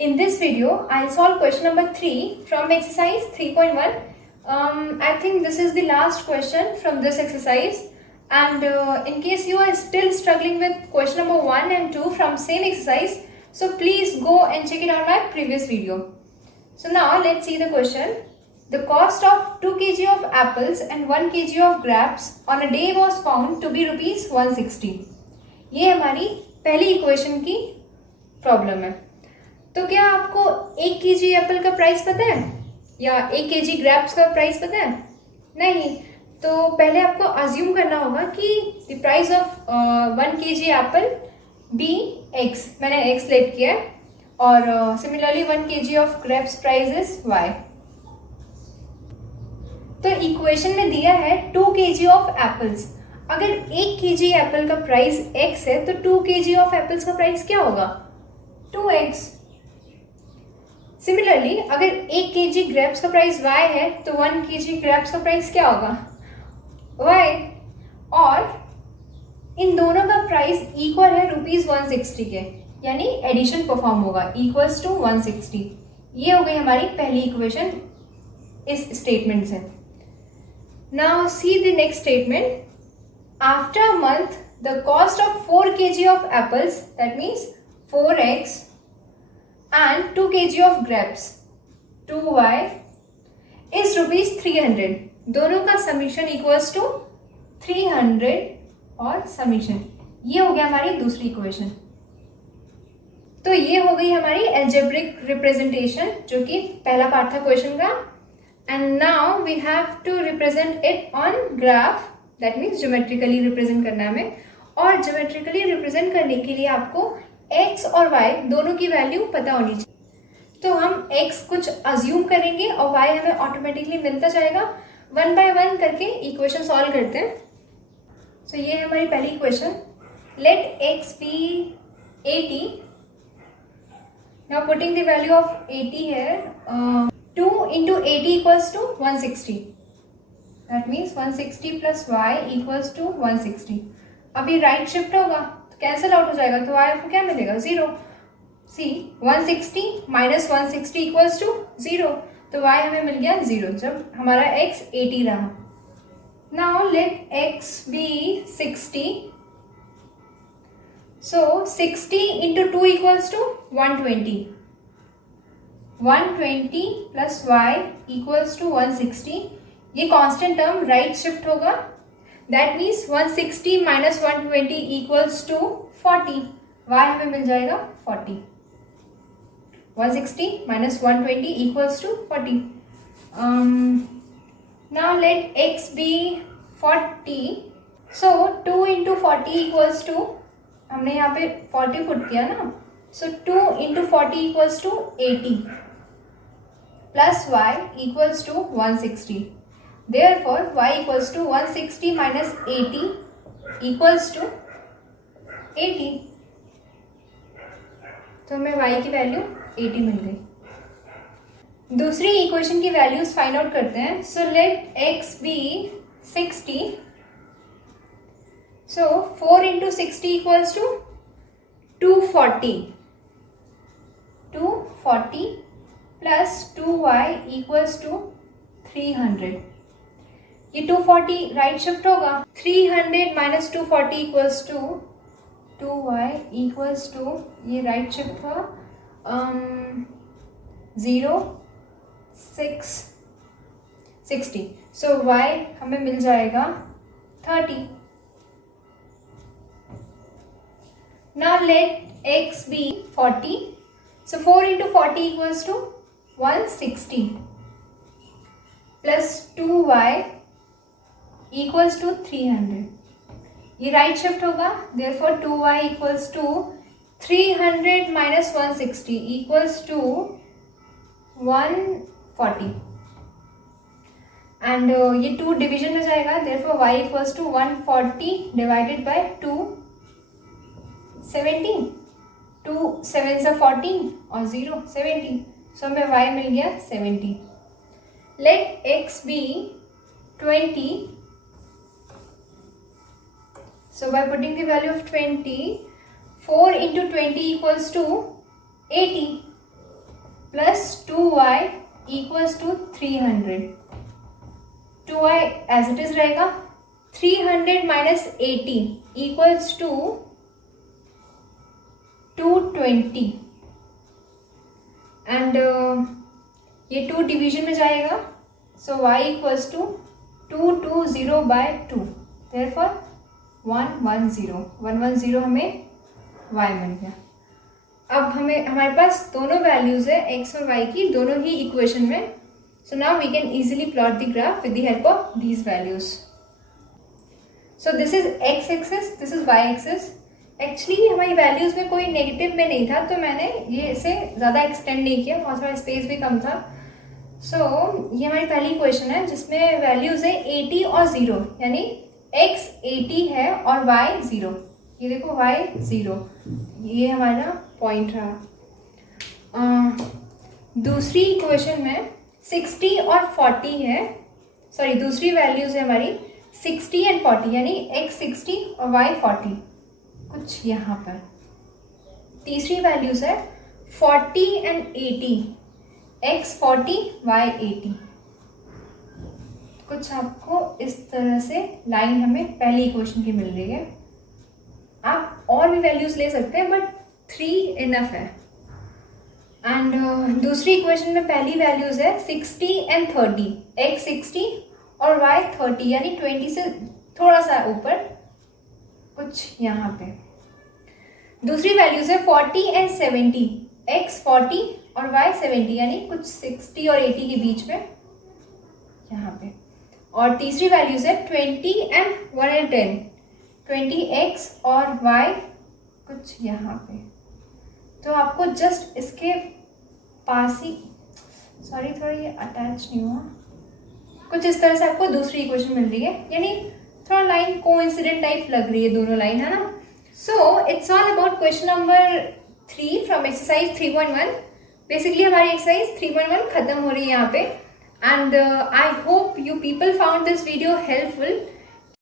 In this video, I'll solve question number 3 from exercise 3.1. I think this is the last question from this exercise, and in case you are still struggling with question number 1 and 2 from same exercise, so please go and check it out my previous video. So now let's see the question. The cost of 2 kg of apples and 1 kg of grapes on a day was found to be rupees 160. ये हमारी पहली equation की problem है. तो क्या आपको 1 kg Apple का price पता है या 1 kg ग्रेप्स का प्राइस पता है? नहीं. तो पहले आपको अज्यूम करना होगा कि the price of 1 kg apple be X, मैंने एक्स सेलेक्ट किया है, और similarly 1 kg of grapes price is Y. तो इक्वेशन में दिया है 2 kg ऑफ एप्पल्स. अगर 1 kg एप्पल का प्राइस x है तो 2 kg ऑफ एप्पल्स का प्राइस क्या होगा? 2x. सिमिलरली अगर 1 kg ग्रेप्स का प्राइस y है तो 1 kg ग्रेप्स का प्राइस क्या होगा? y. और इन दोनों का प्राइस इक्वल है रुपीज 160 के, यानी एडिशन परफॉर्म होगा इक्वल्स टू 160. ये हो गई हमारी पहली इक्वेशन इस स्टेटमेंट से. Now see the next statement. After a month, the cost of 4 kg of apples, that means 4x, and 2 kg of grapes, 2y, is rupees 300. दोनों का समीशन इक्वल्स टू 300 और समीशन. ये हो गया हमारी दूसरी इक्वेशन. तो ये हो गई हमारी एल्जेब्रिक रिप्रेजेंटेशन, जो कि पहला पार्ट था क्वेश्चन का. And now we have to represent it on graph. That means geometrically represent करना है हमें, और ज्योमेट्रिकली रिप्रेजेंट करने के लिए आपको x और y दोनों की वैल्यू पता होनी चाहिए. तो हम x कुछ अज्यूम करेंगे और y हमें ऑटोमेटिकली मिलता जाएगा. वन बाय वन करके इक्वेशन सॉल्व करते हैं. सो ये है हमारी पहली equation. Let x be 80. Now putting the value of 80 है. 2 into 80 equals to 160. That means 160 plus y equals to 160. अब ये राइट शिफ्ट होगा तो कैंसिल आउट हो जाएगा, तो y आपको क्या मिलेगा? 0. सी 160 माइनस 160 इक्वल्स टू 0, तो y हमें मिल गया 0 जब हमारा x 80 रहा. Now let x be 60. So 60 into 2 equals to 120. 120 plus y equals to 160. ये कांस्टेंट टर्म राइट शिफ्ट होगा. That means 160 minus 120 equals to 40. y हमें मिल जाएगा 40. 160 minus 120 equals to 40. Now let x be 40. So 2 into 40 equals to, हमने यहाँ पे 40 put किया ना, so 2 into 40 equals to 80 plus y equals to 160. Therefore, y equals to 160 minus 80 equals to 80. तो हमें y की वैल्यू 80 मिल गई. दूसरी इक्वेशन की वैल्यूज फाइंड आउट करते हैं. So let x be 60. So 4 into 60 equals to 240. 240 plus 2y equals to 300. ये 240 right shift होगा. 300 minus 240 equals to 2y equals to, ये राइट शिफ्ट हुआ 0 6 60. सो y हमें मिल जाएगा 30. Now let x be 40. So 4 into 40 equals to 160 plus 2y equals to 300. ये right shift होगा. therefore 2y equals to 300 minus 160 equals to 140. and ये 2 division में जाएगा. therefore y equals to 140 divided by 2 17. 2 7 से 14 और 0 17. so हमें y मिल गया 70. let x be 20. So by putting the value of 20, 4 into 20 equals to 80. Plus 2y equals to 300. 2y as it is रहेगा. 300 minus 80 equals to 220. And ये 2 division में जाएगा. So y equals to 220 by 2. Therefore 110. 110 हमें y मिल गया. अब हमारे पास दोनों values है x और y की, दोनों ही इक्वेशन में. So now we can easily plot the graph with the help of these values. So this is x axis, this is y axis. Actually हमारी वैल्यूज में कोई नेगेटिव में नहीं था, तो मैंने ये इसे ज़्यादा एक्सटेंड नहीं किया, बहुत सारा स्पेस भी कम था. सो ये हमारी पहली इक्वेशन है जिसमें वैल्यूज है 80 और 0, यानी x 80 है और y 0. ये देखो y 0, ये हमारा पॉइंट रहा. दूसरी इक्वेशन में 60 और 40 है. सॉरी, दूसरी वैल्यूज है हमारी 60 एंड 40, यानी x 60 और y 40, कुछ यहाँ पर. तीसरी वैल्यूज है 40 एंड 80, x 40 y 80. कुछ आपको इस तरह से लाइन हमें पहली इक्वेशन की मिल रही है. आप और भी वैल्यूज ले सकते हैं, बट 3 इनफ है. एंड दूसरी इक्वेशन में पहली वैल्यूज है 60 एंड 30, x 60 और y 30, यानी 20 से थोड़ा सा ऊपर, कुछ यहाँ पे. दूसरी वैल्यूज है 40 एंड 70, x 40 और y 70, यानी कुछ 60 और 80 के बीच में यहाँ पे. और तीसरी वैल्यूज है 20 एंड 110, 20x और y कुछ यहाँ पे. तो आपको जस्ट इसके पास ही, सॉरी थोड़ा ये अटैच नहीं हुआ, कुछ इस तरह से आपको दूसरी इक्वेशन मिल रही है, यानी थोड़ा लाइन कोइंसिडेंट टाइप लग रही है दोनों लाइन, है ना. So it's all about question number 3 from exercise 3.1. Basically हमारी एक्सरसाइज 3.1 खत्म हो रही है यहाँ पे. And I hope you people found this video helpful.